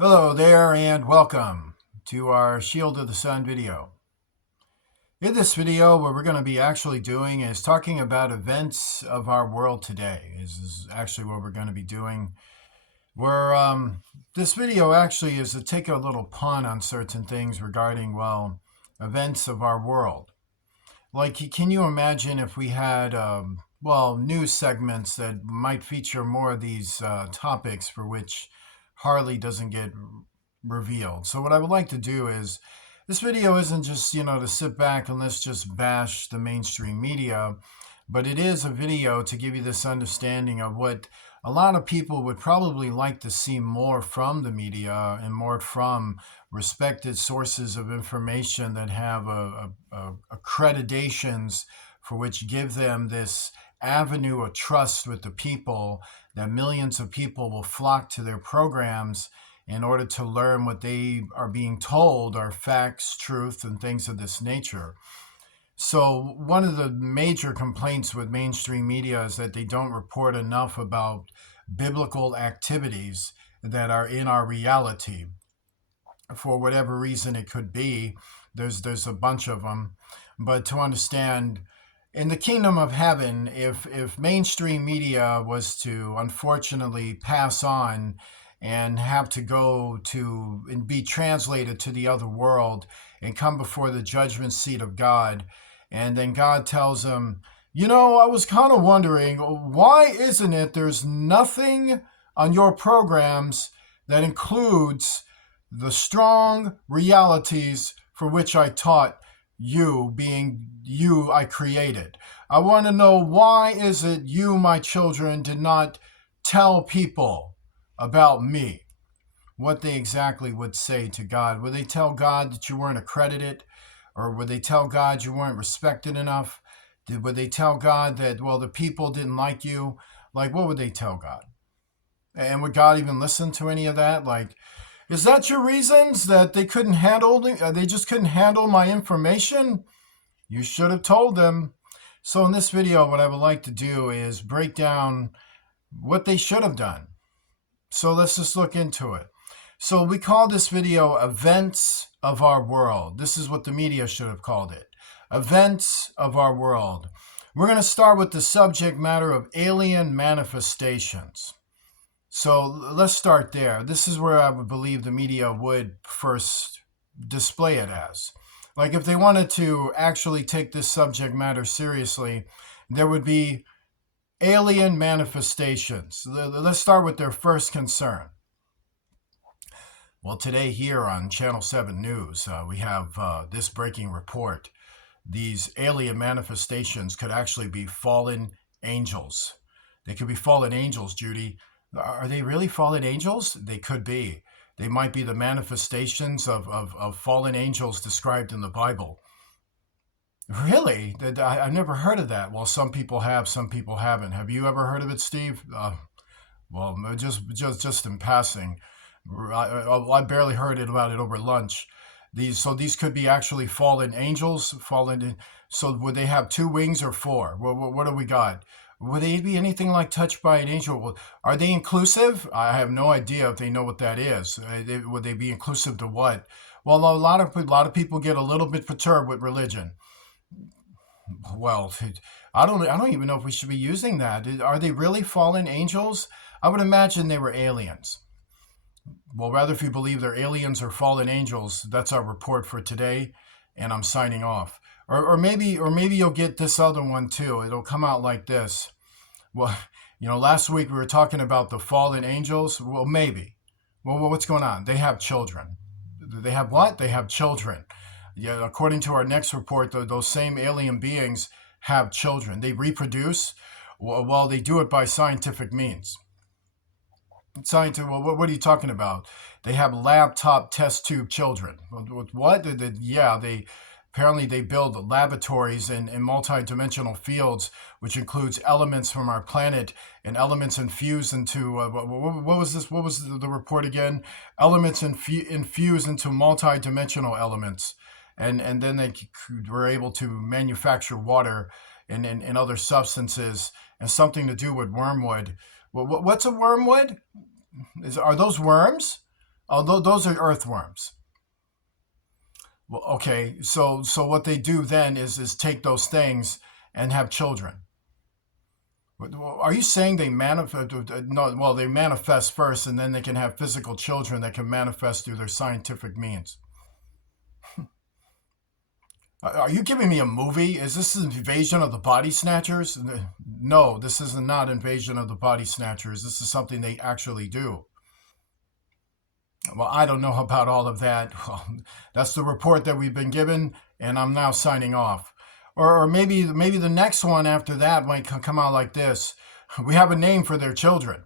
Hello there and welcome to our Shield of the Sun video. In this video, what we're going to be actually doing is talking about events of our world today. This is actually what we're going to be doing. This video actually is to take a little pun on certain things regarding, events of our world. Like, can you imagine if we had, news segments that might feature more of these topics for which hardly doesn't get revealed? So what I would like to do is, this video isn't just, to sit back and let's just bash the mainstream media, but it is a video to give you this understanding of what a lot of people would probably like to see more from the media and more from respected sources of information that have accreditations for which give them this avenue of trust with the people, that millions of people will flock to their programs in order to learn what they are being told are facts, truth, and things of this nature. So one of the major complaints with mainstream media is that they don't report enough about biblical activities that are in our reality. For whatever reason it could be, there's a bunch of them. But to understand, in the kingdom of heaven, if mainstream media was to unfortunately pass on and have to go to and be translated to the other world and come before the judgment seat of God, and then God tells them, I was kind of wondering, why isn't it there's nothing on your programs that includes the strong realities for which I taught you, being you I created. I want to know, why is it you, my children, did not tell people about me? What they exactly would say to God. Would they tell God that you weren't accredited? Or would they tell God you weren't respected enough? Would they tell God that, the people didn't like you? Like, what would they tell God? And would God even listen to any of that? Like, is that your reasons that they couldn't handle? They just couldn't handle my information? You should have told them. So in this video, what I would like to do is break down what they should have done. So let's just look into it. So we call this video Events of Our World. This is what the media should have called it. Events of Our World. We're going to start with the subject matter of alien manifestations. So let's start there. This is where I would believe the media would first display it as. Like, if they wanted to actually take this subject matter seriously, there would be alien manifestations. Let's start with their first concern. Well, today here on Channel 7 News, we have this breaking report. These alien manifestations could actually be fallen angels. They could be fallen angels, Judy. Are they really fallen angels? They could be. They might be the manifestations of fallen angels described in the Bible. Really? I've never heard of that. Well, some people have, some people haven't. Have you ever heard of it, Steve? Just in passing. I barely heard about it over lunch. These could be actually fallen angels, so would they have two wings or four? What do we got? Would they be anything like touched by an angel? Are they inclusive? I have no idea if they know what that is. Would they be inclusive to what? Well, a lot of people get a little bit perturbed with religion. Well, I don't even know if we should be using that. Are they really fallen angels? I would imagine they were aliens. Well, rather, if you believe they're aliens or fallen angels, that's our report for today, and I'm signing off. Or maybe you'll get this other one too. It'll come out like this. Well, last week we were talking about the fallen angels. Well, maybe. Well, what's going on? They have children. They have what? They have children. Yeah, according to our next report, those same alien beings have children. They reproduce. Well, they do it by scientific means. Well, what are you talking about? They have laptop test tube children. What? Yeah, apparently they build laboratories in multi-dimensional fields, which includes elements from our planet and elements infused into what was this? What was the report again? Elements infused into multi-dimensional elements, and then they were able to manufacture water and other substances, and something to do with wormwood. What's a wormwood? Are those worms? Although those are earthworms. Well, okay, so what they do then is take those things and have children. Are you saying they manifest? No, well, they manifest first, and then they can have physical children that can manifest through their scientific means. Are you giving me a movie? Is this Invasion of the Body Snatchers? No, this is not Invasion of the Body Snatchers. This is something they actually do. Well, I don't know about all of that. Well, that's the report that we've been given, and I'm now signing off. Or maybe the next one after that might come out like this. We have a name for their children.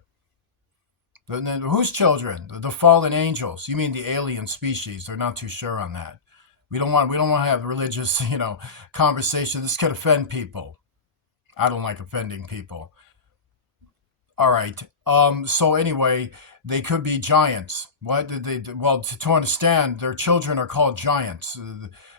Whose children? The fallen angels. You mean the alien species? They're not too sure on that. We don't want to have religious, conversation. This could offend people. I don't like offending people. All right. So anyway, they could be giants. What did they? Well, to understand, their children are called giants.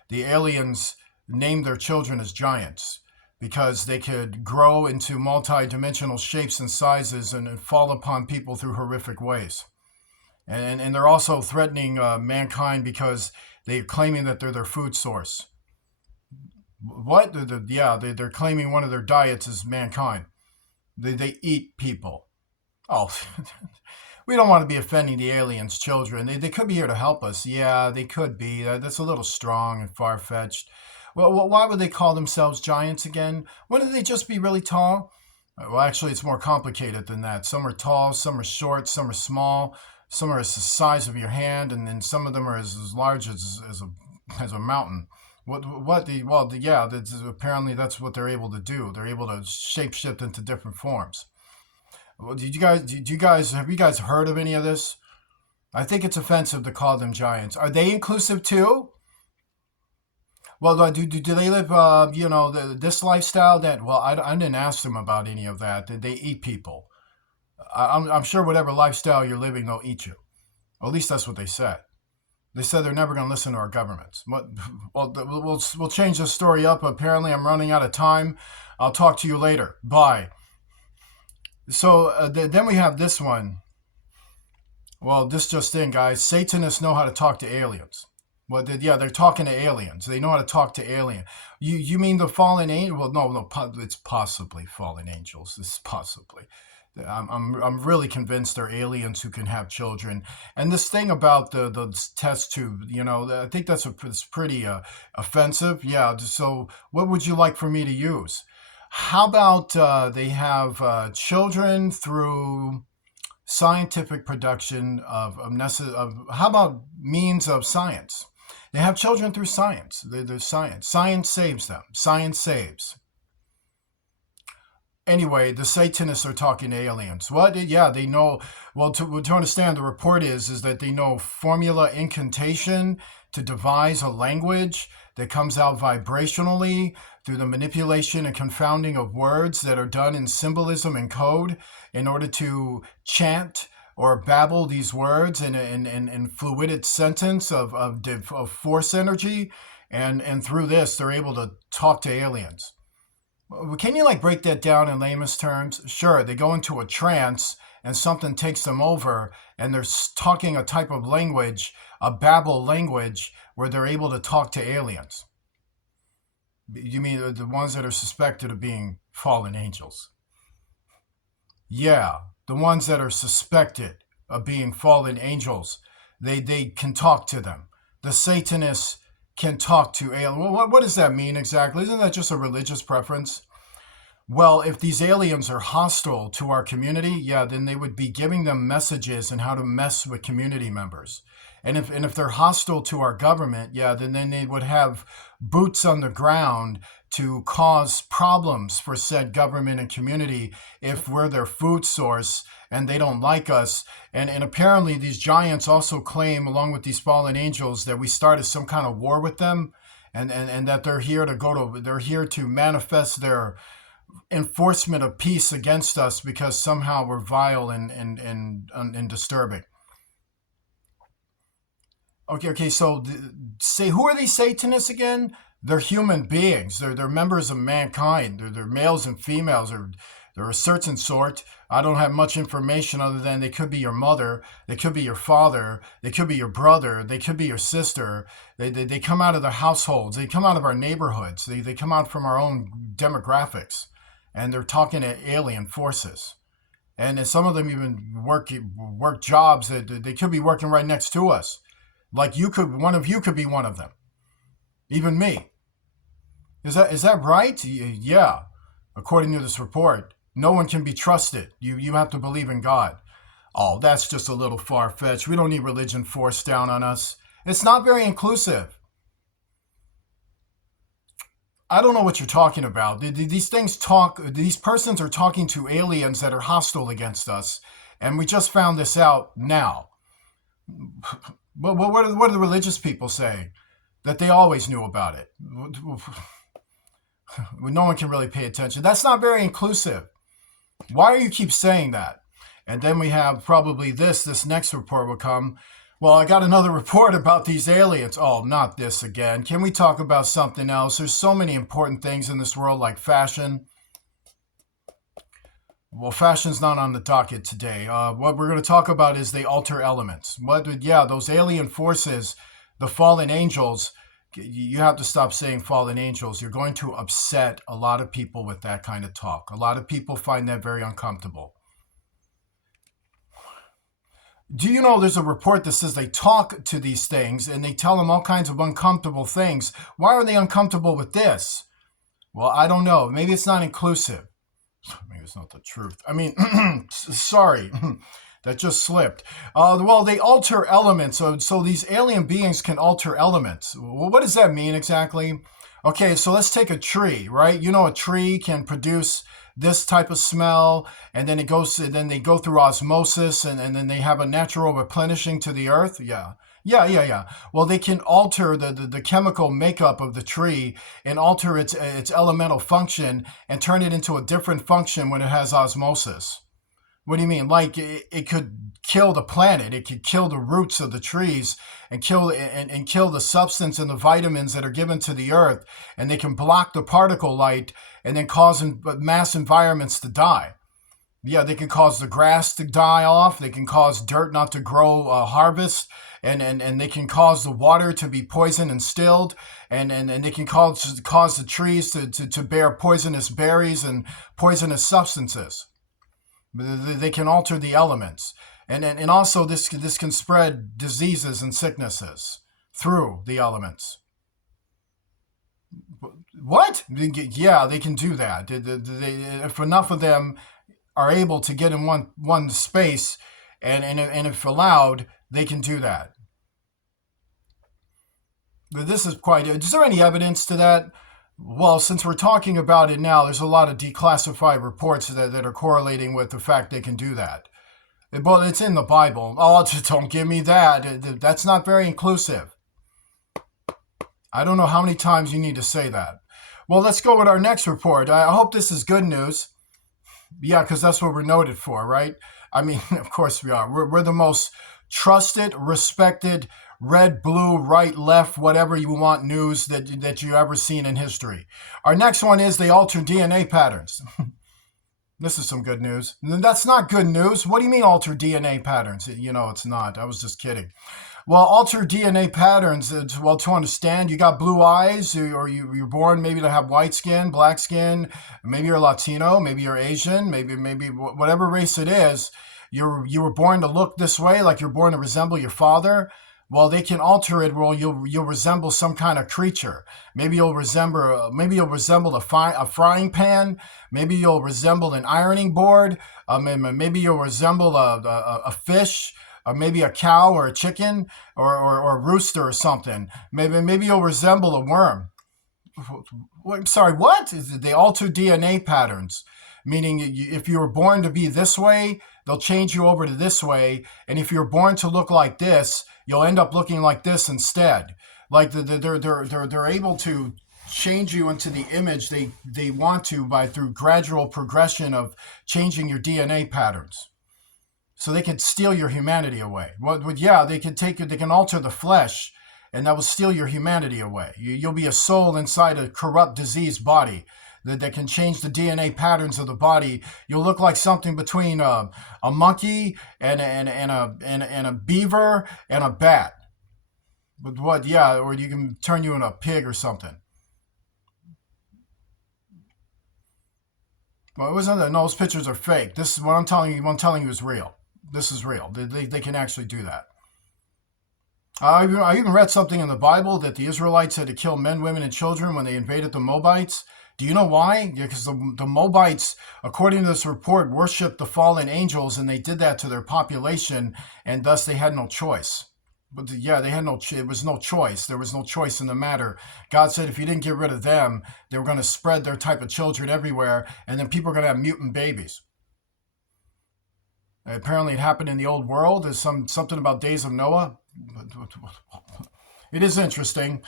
The aliens named their children as giants because they could grow into multi-dimensional shapes and sizes and fall upon people through horrific ways. And they're also threatening mankind because they're claiming that they're their food source. What? Yeah, they're claiming one of their diets is mankind. They eat people. Oh, we don't want to be offending the aliens' children. They could be here to help us. Yeah, they could be. That's a little strong and far fetched. Well, why would they call themselves giants again? Wouldn't they just be really tall? Well, actually, it's more complicated than that. Some are tall, some are short, some are small, some are the size of your hand, and then some of them are as large as a mountain. Yeah, apparently that's what they're able to do. They're able to shapeshift into different forms. Well, have you guys heard of any of this? I think it's offensive to call them giants. Are they inclusive too? Well, do they live, this lifestyle that, I didn't ask them about any of that. Did they eat people? I'm sure whatever lifestyle you're living, they'll eat you. Or at least that's what they said. They said they're never going to listen to our governments. Well, we'll change this story up. Apparently, I'm running out of time. I'll talk to you later. Bye. So then we have this one. Well, this just in, guys. Satanists know how to talk to aliens. Well, yeah, they're talking to aliens. They know how to talk to alien. You mean the fallen angel? Well, no, it's possibly fallen angels. This is possibly. I'm really convinced they're aliens who can have children. And this thing about the test tube, I think it's pretty offensive. Yeah. So what would you like for me to use? How about they have children through scientific production of how about means of science? They have children through science. They're science. Science saves them. Science saves. Anyway, the Satanists are talking to aliens. What? Yeah, they know. Well, to understand, the report is that they know formula incantation to devise a language that comes out vibrationally through the manipulation and confounding of words that are done in symbolism and code in order to chant or babble these words in fluid sentence of force energy. And through this, they're able to talk to aliens. Can you break that down in layman's terms? Sure, they go into a trance and something takes them over and they're talking a type of language, a babble language, where they're able to talk to aliens. You mean the ones that are suspected of being fallen angels? Yeah, the ones that are suspected of being fallen angels, they can talk to them. The Satanists can talk to aliens. Well, what does that mean exactly? Isn't that just a religious preference? Well, if these aliens are hostile to our community, yeah, then they would be giving them messages on how to mess with community members. And if they're hostile to our government, yeah, then they would have boots on the ground to cause problems for said government and community if we're their food source and they don't like us. And apparently these giants also claim, along with these fallen angels, that we started some kind of war with them and that they're here to manifest their enforcement of peace against us because somehow we're vile and disturbing. Okay. So say, who are these Satanists again? They're human beings. They're members of mankind. They're males and females. They're a certain sort. I don't have much information other than they could be your mother, they could be your father, they could be your brother, they could be your sister. They come out of the households, they come out of our neighborhoods, they come out from our own demographics, and they're talking to alien forces. And some of them even work jobs that they could be working right next to us. Like one of you could be one of them, even me. Is that right? Yeah, according to this report, no one can be trusted. You have to believe in God. Oh, that's just a little far-fetched. We don't need religion forced down on us. It's not very inclusive. I don't know what you're talking about. These persons are talking to aliens that are hostile against us, and we just found this out now. But what do the religious people say? That they always knew about it. No one can really pay attention. That's not very inclusive. Why do you keep saying that? And then we have probably this next report will come. Well, I got another report about these aliens. Oh, not this again. Can we talk about something else? There's so many important things in this world like fashion. Well, fashion's not on the docket today. What we're going to talk about is the alter elements. Those alien forces, the fallen angels. You have to stop saying fallen angels. You're going to upset a lot of people with that kind of talk. A lot of people find that very uncomfortable. Do you know there's a report that says they talk to these things and they tell them all kinds of uncomfortable things? Why are they uncomfortable with this? Well, I don't know. Maybe it's not inclusive. Maybe it's not the truth. I mean, sorry. That just slipped. They alter elements. So these alien beings can alter elements. Well, what does that mean exactly? Okay, so let's take a tree, right? You know, a tree can produce this type of smell, and then then they go through osmosis, and then they have a natural replenishing to the earth. Yeah. Well, they can alter the chemical makeup of the tree and alter its elemental function and turn it into a different function when it has osmosis. What do you mean? Like it could kill the planet. It could kill the roots of the trees and kill the substance and the vitamins that are given to the earth. And they can block the particle light and then cause mass environments to die. Yeah, they can cause the grass to die off. They can cause dirt not to grow harvest. And they can cause the water to be poisoned and stilled. And they can cause the trees to bear poisonous berries and poisonous substances. They can alter the elements, and also this can spread diseases and sicknesses through the elements. What? Yeah, they can do that. If enough of them are able to get in one space, and if allowed, they can do that. But this is quite. Is there any evidence to that? Well, since we're talking about it now, there's a lot of declassified reports that are correlating with the fact they can do that. But it's in the Bible. Oh, don't give me that. That's not very inclusive. I don't know how many times you need to say that. Well, let's go with our next report. I hope this is good news. Yeah, because that's what we're noted for, right? I mean, of course we are. We're the most trusted, respected, red, blue, right, left, whatever you want news that you ever seen in history. Our next one is they alter DNA patterns. This is some good news. That's not good news. What do you mean alter DNA patterns? You know, it's not. I was just kidding. Well, alter DNA patterns, well, to understand, you got blue eyes, or you're born maybe to have white skin, black skin, maybe you're Latino, maybe you're Asian, maybe whatever race it is, you were born to look this way, like you're born to resemble your father. Well, they can alter it. Well, you'll resemble some kind of creature. Maybe you'll resemble a frying pan. Maybe you'll resemble an ironing board. Maybe you'll resemble a fish, or maybe a cow or a chicken, or a rooster or something. Maybe you'll resemble a worm. Sorry, what? They alter DNA patterns, meaning if you were born to be this way, they'll change you over to this way, and if you're born to look like this, you'll end up looking like this instead. Like they're able to change you into the image they want to through gradual progression of changing your DNA patterns. So they can steal your humanity away. They can alter the flesh, and that will steal your humanity away. You'll be a soul inside a corrupt, diseased body. that can change the DNA patterns of the body. You'll look like something between a monkey and a beaver and a bat. But what? Yeah, or you can turn you into a pig or something. Well, it wasn't that. No, those pictures are fake. This is what I'm telling you. What I'm telling you is real. This is real. They can actually do that. I even read something in the Bible that the Israelites had to kill men, women, and children when they invaded the Moabites. Do you know why? Because the Moabites, according to this report, worshipped the fallen angels, and they did that to their population, and thus they had no choice. But yeah, they had no. It was no choice. There was no choice in the matter. God said if you didn't get rid of them, they were going to spread their type of children everywhere, and then people are going to have mutant babies. Apparently, it happened in the old world. There's something about days of Noah. It is interesting.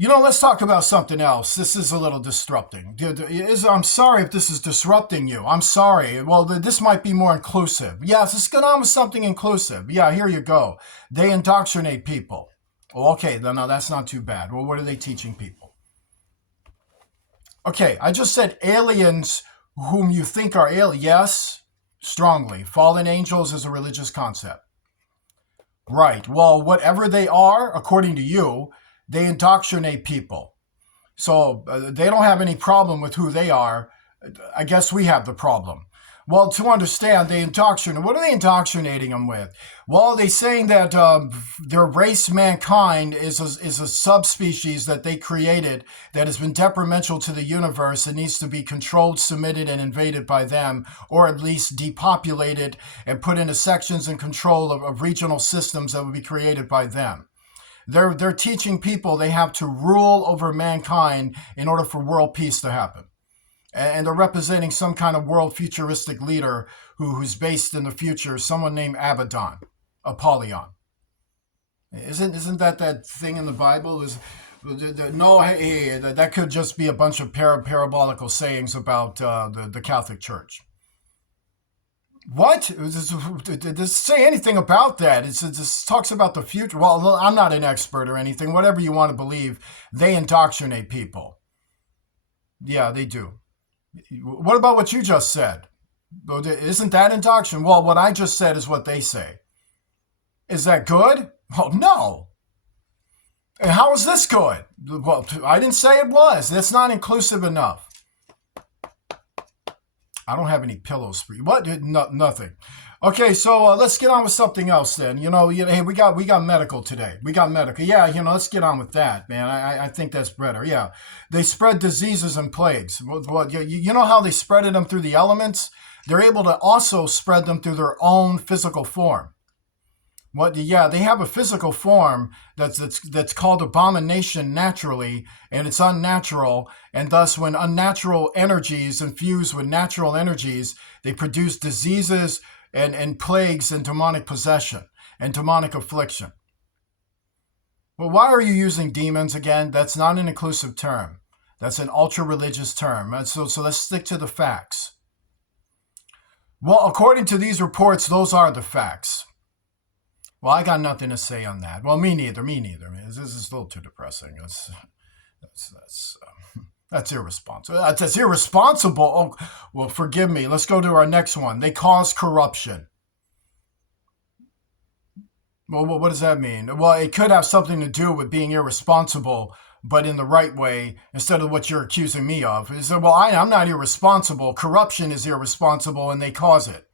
Let's talk about something else. This is a little disrupting. I'm sorry if this is disrupting you. I'm sorry. Well, this might be more inclusive. Yes, let's get on with something inclusive. Yeah, here you go. They indoctrinate people. Well, okay, no, that's not too bad. Well, what are they teaching people? Okay, I just said aliens whom you think are aliens. Yes, strongly. Fallen angels is a religious concept. Right. Well, whatever they are, according to you, they indoctrinate people. So they don't have any problem with who they are. I guess we have the problem. Well, to understand, they indoctrinate. What are they indoctrinating them with? Well, they're saying that their race, mankind, is a subspecies that they created that has been detrimental to the universe and needs to be controlled, submitted, and invaded by them, or at least depopulated and put into sections and control of regional systems that would be created by them. They're teaching people they have to rule over mankind in order for world peace to happen. And they're representing some kind of world futuristic leader who's based in the future, someone named Abaddon, Apollyon. Isn't that thing in the Bible? No, hey, that could just be a bunch of parabolical sayings about the Catholic Church. What? Does it say anything about that? It just talks about the future. Well, I'm not an expert or anything. Whatever you want to believe, they indoctrinate people. Yeah, they do. What about what you just said? Isn't that indoctrination? Well, what I just said is what they say. Is that good? Well, no. And how is this good? Well, I didn't say it was. That's not inclusive enough. I don't have any pillows for you. What? No, nothing. Okay, so let's get on with something else then. Hey, we got medical today. We got medical. Yeah, let's get on with that, man. I think that's better. Yeah, they spread diseases and plagues. Well, you know how they spreaded them through the elements? They're able to also spread them through their own physical form. Yeah, they have a physical form that's called abomination naturally, and it's unnatural, and thus when unnatural energies infuse with natural energies, they produce diseases and plagues and demonic possession and demonic affliction. Well, why are you using demons again? That's not an inclusive term. That's an ultra-religious term. So let's stick to the facts. Well, according to these reports, those are the facts. Well, I got nothing to say on that. Well, me neither. This is a little too depressing. That's irresponsible. That's irresponsible. Oh, well, forgive me. Let's go to our next one. They cause corruption. Well, what does that mean? Well, it could have something to do with being irresponsible, but in the right way, instead of what you're accusing me of. He said, well, I'm not irresponsible. Corruption is irresponsible, and they cause it.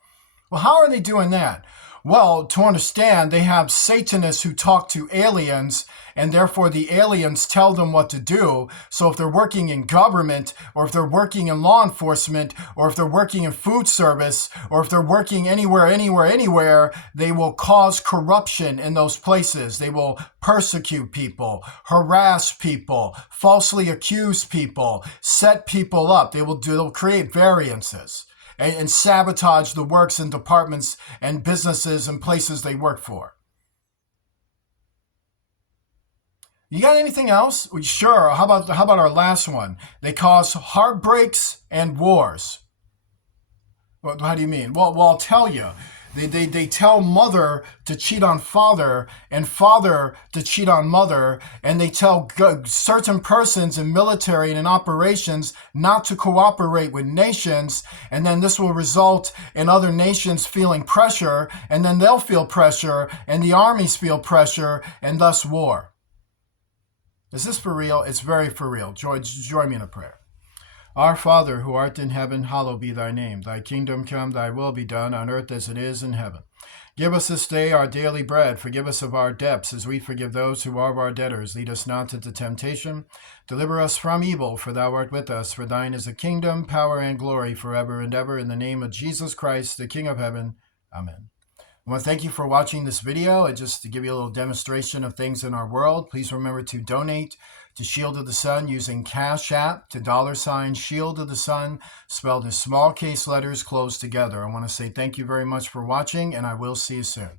Well, how are they doing that? Well, to understand, they have Satanists who talk to aliens, and therefore the aliens tell them what to do. So if they're working in government, or if they're working in law enforcement, or if they're working in food service, or if they're working anywhere, they will cause corruption in those places. They will persecute people, harass people, falsely accuse people, set people up. They'll create variances and sabotage the works and departments and businesses and places they work for. You got anything else? Sure. How about our last one? They cause heartbreaks and wars. What do you mean? Well, I'll tell you. They tell mother to cheat on father and father to cheat on mother, and they tell certain persons in military and in operations not to cooperate with nations, and then this will result in other nations feeling pressure, and then they'll feel pressure, and the armies feel pressure, and thus war. Is this for real? It's very for real. Join me in a prayer. Our Father, who art in heaven, hallowed be thy name. Thy kingdom come, thy will be done on earth as it is in heaven. Give us this day our daily bread. Forgive us of our debts as we forgive those who are our debtors. Lead us not into temptation. Deliver us from evil, for thou art with us. For thine is the kingdom, power, and glory forever and ever. In the name of Jesus Christ, the King of heaven. Amen. I want to thank you for watching this video. And just to give you a little demonstration of things in our world, please remember to donate to Shield of the Sun using Cash App to $ Shield of the Sun, spelled in small case letters closed together. I want to say thank you very much for watching, and I will see you soon.